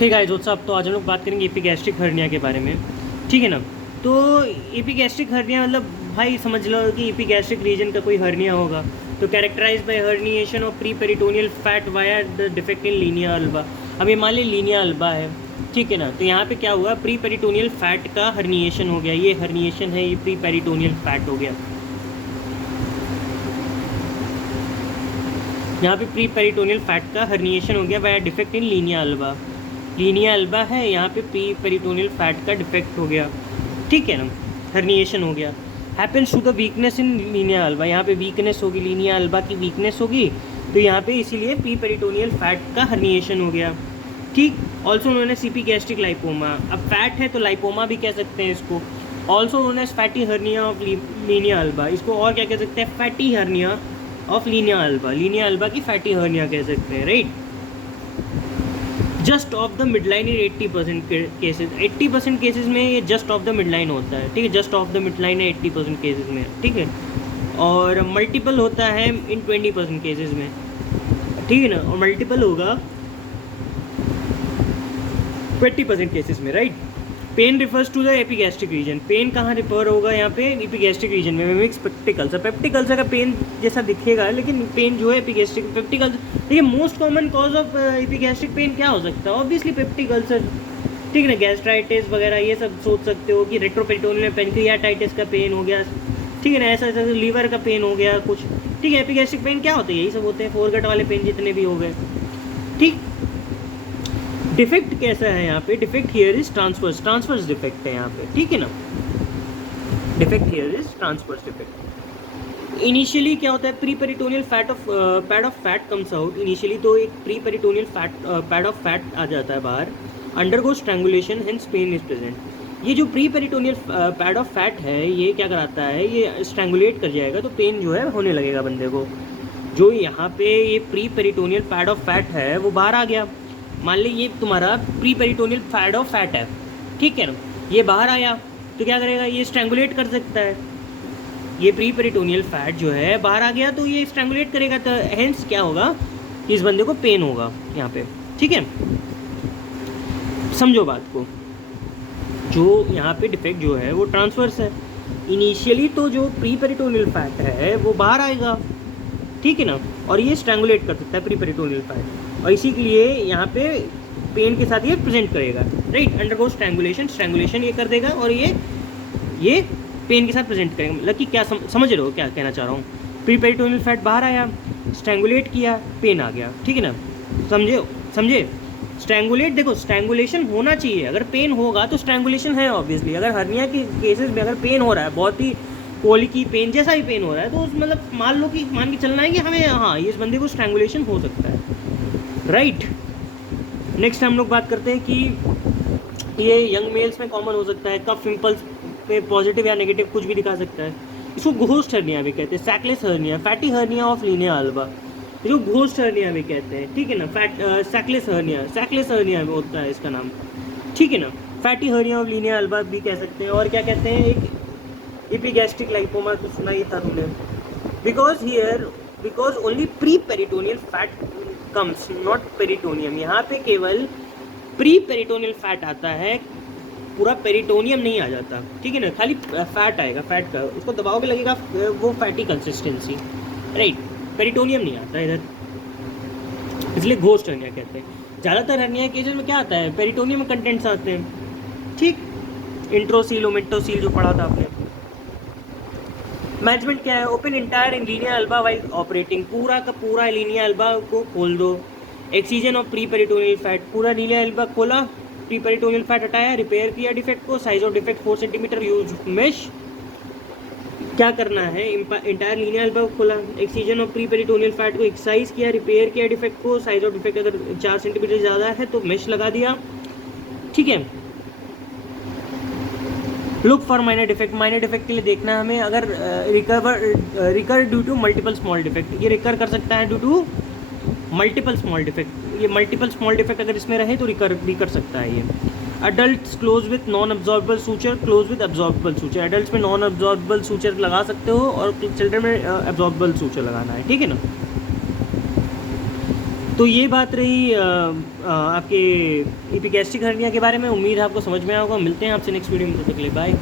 ठीक है दोस्त साहब, तो आज हम लोग बात करेंगे एपिगैस्ट्रिक हर्निया के बारे में। ठीक है ना। तो एपिगैस्ट्रिक हर्निया मतलब भाई समझ लो कि एपिगैस्ट्रिक रीजन का कोई हर्निया होगा तो characterise by herniation of pre peritoneal fat via the defect in linea alba. अब ये मान ली लीनिया अल्बा है, ठीक है ना। तो यहाँ पे क्या हुआ, प्री पेरिटोनियल फैट का हर्निएशन हो गया। ये हर्निएशन है, ये प्री पेरिटोनियल फैट हो गया। यहाँ पे प्री पेरिटोनियल फैट का हर्निएशन हो गया via defect in linea alba. Linea alba है, यहाँ पे प्री पेरिटोनियल फैट का डिफेक्ट हो गया, ठीक है ना, हर्निएशन हो गया। Happens to the weakness in linea alba, यहाँ पे वीकनेस होगी, लीनिया अल्बा की वीकनेस होगी, तो यहाँ पे इसीलिए प्री पेरिटोनियल फैट का हर्निएशन हो गया, ठीक। Also known as epigastric lipoma. अब फैट है तो लाइपोमा भी कह सकते हैं इसको। Also known as fatty hernia of linea alba, इसको और क्या कह सकते हैं, fatty hernia of linea alba. Linea alba की फैटी हर्निया कह सकते हैं, right. Just off the midline in 80% cases. 80% cases में ये जस्ट ऑफ द मिडलाइन होता है, ठीक है। जस्ट ऑफ द मिडलाइन है 80% केसेज में, ठीक है। और मल्टीपल होता है इन 20% केसेज में, ठीक है ना। और मल्टीपल होगा 20% केसेज में, right. Pain refers to the epigastric region. Pain कहाँ रिफर होगा, यहाँ पे एपिगैस्ट्रिक रीजन में। मिक्स पेप्टिकल्सर, पेप्टिकल्सर का पेन जैसा दिखेगा, लेकिन पेन जो है एपिगैस्ट्रिक पेप्टिकल्सर। देखिए most common cause of epigastric pain क्या हो सकता है, ऑब्वियसली पेप्टिकल्सर, ठीक है ना। गैस्ट्राइटिस वगैरह ये सब सोच सकते हो कि रेट्रोपेरिटोनियल पेनक्रियाटाइटिस का पेन हो गया, ठीक है ना। ऐसा ऐसा लीवर का पेन हो गया कुछ, ठीक है। एपिगैस्ट्रिक पेन क्या होते हैं, यही सब होते हैं, फोरगट वाले पेन जितने भी हो गए, ठीक। डिफेक्ट कैसा है यहाँ पे, defect here is transverse, transverse defect है यहाँ पे, ठीक है ना। Defect here is transverse defect. Initially क्या होता है, pre peritoneal fat of pad of fat comes out. Initially तो एक pre peritoneal fat pad of fat आ जाता है बाहर, undergo strangulation, hence pain is present. ये जो pre peritoneal pad of fat है, ये क्या कराता है, ये स्ट्रैंगुलेट कर जाएगा तो पेन जो है होने लगेगा बंदे को। जो यहाँ पे ये pre peritoneal pad of fat है वो बाहर आ गया। मान ली ये तुम्हारा pre peritoneal pad of fat है, ठीक है ना। ये बाहर आया तो क्या करेगा, ये स्ट्रैंगुलेट कर सकता है। ये प्री पेरिटोनियल फैट जो है बाहर आ गया तो ये स्ट्रैंगुलेट करेगा, तो हेंस क्या होगा, इस बंदे को पेन होगा यहाँ पे, ठीक है। समझो बात को। जो यहाँ पे डिफेक्ट जो है वो ट्रांसवर्स है। इनिशियली तो जो प्री पेरिटोनियल फैट है वो बाहर आएगा, ठीक है ना, और ये स्ट्रैंगुलेट कर सकता है प्री पेरिटोनियल फैट, और इसी के लिए यहाँ पे पेन के साथ ये प्रेजेंट करेगा, राइट। अंडरगो स्ट्रैंगुलेशन, स्ट्रैंगुलेशन ये कर देगा और ये पेन के साथ प्रेजेंट करेगा। मतलब कि क्या समझ रहे हो क्या कहना चाह रहा हूँ। प्री पेरिटोनियल फैट बाहर आया, स्ट्रैंगुलेट किया, पेन आ गया, ठीक है ना। समझे। स्ट्रैंगुलेट, देखो स्ट्रैंगुलेशन होना चाहिए, अगर पेन होगा तो स्ट्रैंगुलेशन है ऑब्वियसली। अगर हर्निया के केसेस में अगर पेन हो रहा है, बहुत ही कोलिक की पेन जैसा ही पेन हो रहा है, तो मतलब मान के चलना है कि हमें हाँ इस बंदे को स्ट्रैंगुलेशन हो सकता है, राइट। नेक्स्ट हम लोग बात करते हैं कि ये यंग मेल्स में कॉमन हो सकता है। कफ पिंपल्स पे पॉजिटिव या नेगेटिव कुछ भी दिखा सकता है। इसको घोस्ट हर्निया भी कहते हैं, sacless hernia, fatty hernia of linea alba, इसको घोस्ट हर्निया भी कहते हैं, ठीक है ना। सैकलेस हर्निया में होता है इसका नाम, ठीक है ना। Fatty hernia of linea alba भी कह सकते हैं। और क्या कहते हैं, एक एपिगैस्ट्रिक लाइपोमा तो सुना ही था तुमने। Because only pre peritoneal fat comes, not peritoneum. यहाँ पे केवल प्री पेरिटोनियल फैट आता है, पूरा पेरिटोनियम नहीं आ जाता, ठीक है ना। खाली फैट आएगा, फैट का उसको दबाव भी लगेगा, वो फैटी कंसिस्टेंसी, राइट। पेरिटोनियम नहीं आता इधर, इसलिए घोस्ट हर्निया कहते हैं। ज़्यादातर हर्निया केसेस में क्या आता है, पेरिटोनियम कंटेंट्स आते हैं, ठीक। इंट्रोसील ओमेंटोसील जो पढ़ा था आपने। मैनेजमेंट क्या है, ओपन इंटायर इन लीनिया अल्बा वाइल ऑपरेटिंग, पूरा का पूरा लीनिया अल्बा को खोल दो। Excision of pre peritoneal fat, पूरा लीनिया अल्बा खोला, प्री पेरिटोनियल फैट हटाया, रिपेयर किया डिफेक्ट को। Size of defect 4 centimetre, use mesh. क्या करना है, इंटायर लीनिया अल्बा को खोला, excision of pre peritoneal fat को एक्सरसाइज किया, रिपेयर किया डिफेक्ट को। साइज ऑफ डिफेक्ट अगर 4 सेंटीमीटर ज़्यादा है तो मेश लगा दिया, ठीक है। Look for minor defect, minor defect के लिए देखना है हमें, अगर recur due to multiple small defect, ये रिकर कर सकता है due to multiple small defect. ये मल्टीपल स्मॉल डिफेक्ट अगर इसमें रहे तो रिकर भी कर सकता है ये। Adult close with non absorbable suture, close with absorbable suture. Adult में नॉन अब्जॉर्बल सूचर लगा सकते हो और चिल्ड्रन में अब्जॉर्बल सूचर लगाना है, ठीक है ना। तो ये बात रही आपके एपिगैस्ट्रिक हर्निया के बारे में। उम्मीद है आपको समझ में आया होगा। मिलते हैं आपसे नेक्स्ट वीडियो में, तब तक के लिए बाय।